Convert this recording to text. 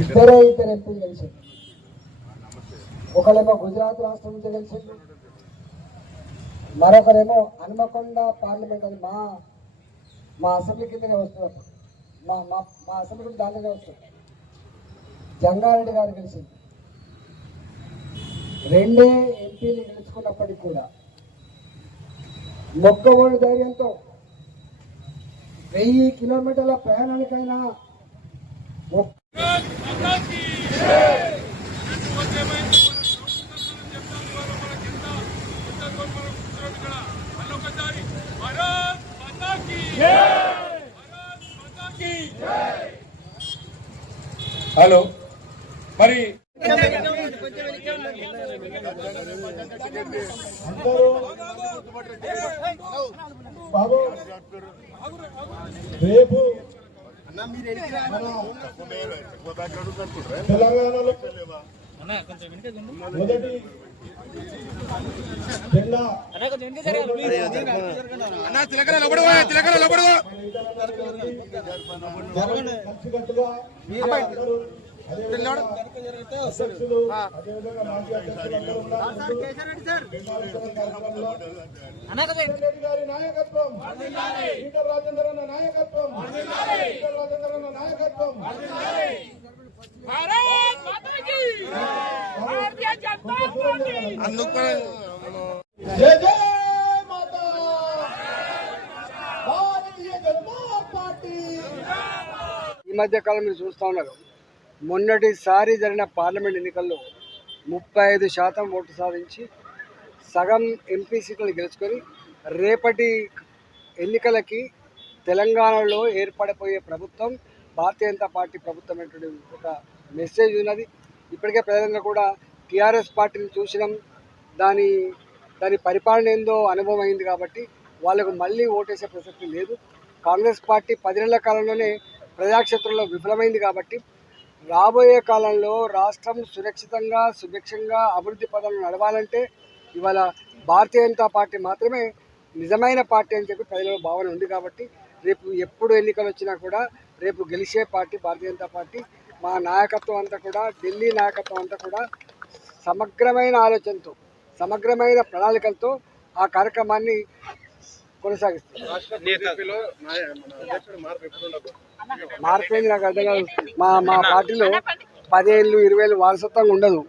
ఇద్దరే ఇద్దరు ఎంపీలు గెలిచింది ఒకరేమో గుజరాత్ రాష్ట్రం నుంచి గెలిచింది మరొకరేమో హనుమకొండ పార్లమెంట్ అది మా మా అసెంబ్లీ కిందనే వస్తుంది మా మా మా అసెంబ్లీ కింద దాంట్లోనే వస్తుంది. జంగారెడ్డి గారు గెలిచింది. రెండే ఎంపీలు గెలుచుకున్నప్పటికీ కూడా మొక్కవోడి ధైర్యంతో వెయ్యి కిలోమీటర్ల ప్రయాణానికైనా ఒక్క హలో మరి బాబు రేపు తెలంగాణలో మొదటి జెండా కలిసికట్టుగా అధ్యక్షులు అదేవిధంగా మాజీ అధ్యక్షులు గారి నాయకత్వం ఈటల అన్న నాయకత్వం ఈటల రాజేందర్ అన్న ఈ మధ్య కాలం మీరు చూస్తా ఉన్నారు. మొన్నటిసారి జరిగిన పార్లమెంట్ ఎన్నికల్లో ముప్పై ఐదు శాతం ఓటు సాధించి సగం ఎంపీ సీట్లు గెలుచుకొని రేపటి ఎన్నికలకి తెలంగాణలో ఏర్పడబోయే ప్రభుత్వం భారతీయ జనతా పార్టీ ప్రభుత్వం అనేటువంటి ఒక మెసేజ్ ఉన్నది. ఇప్పటికే ప్రజలంగా కూడా టీఆర్ఎస్ పార్టీని చూసినాం. దాని దాని పరిపాలన ఏందో అనుభవం అయింది కాబట్టి వాళ్ళకు మళ్ళీ ఓటేసే ప్రసక్తి లేదు. కాంగ్రెస్ పార్టీ పది నెలల కాలంలోనే ప్రజాక్షేత్రంలో విఫలమైంది కాబట్టి రాబోయే కాలంలో రాష్ట్రం సురక్షితంగా సుభిక్షంగా అభివృద్ధి పదంలో నడవాలంటే ఇవాళ భారతీయ జనతా పార్టీ మాత్రమే నిజమైన పార్టీ అని చెప్పి ప్రజల భావన ఉంది కాబట్టి రేపు ఎప్పుడు ఎన్నికలు వచ్చినా కూడా రేపు గెలిచే పార్టీ భారతీయ జనతా పార్టీ మా నాయకత్వం అంతా కూడా ఢిల్లీ నాయకత్వం అంతా కూడా సమగ్రమైన ఆలోచనతో సమగ్రమైన ప్రణాళికలతో ఆ కార్యక్రమాన్ని కొనసాగిస్తారు మార్పు ఏంది నాకు అర్థం కాదు. మా మా పార్టీలో పదేళ్ళు ఇరవై ఏళ్ళు వారసత్వంగా ఉండదు.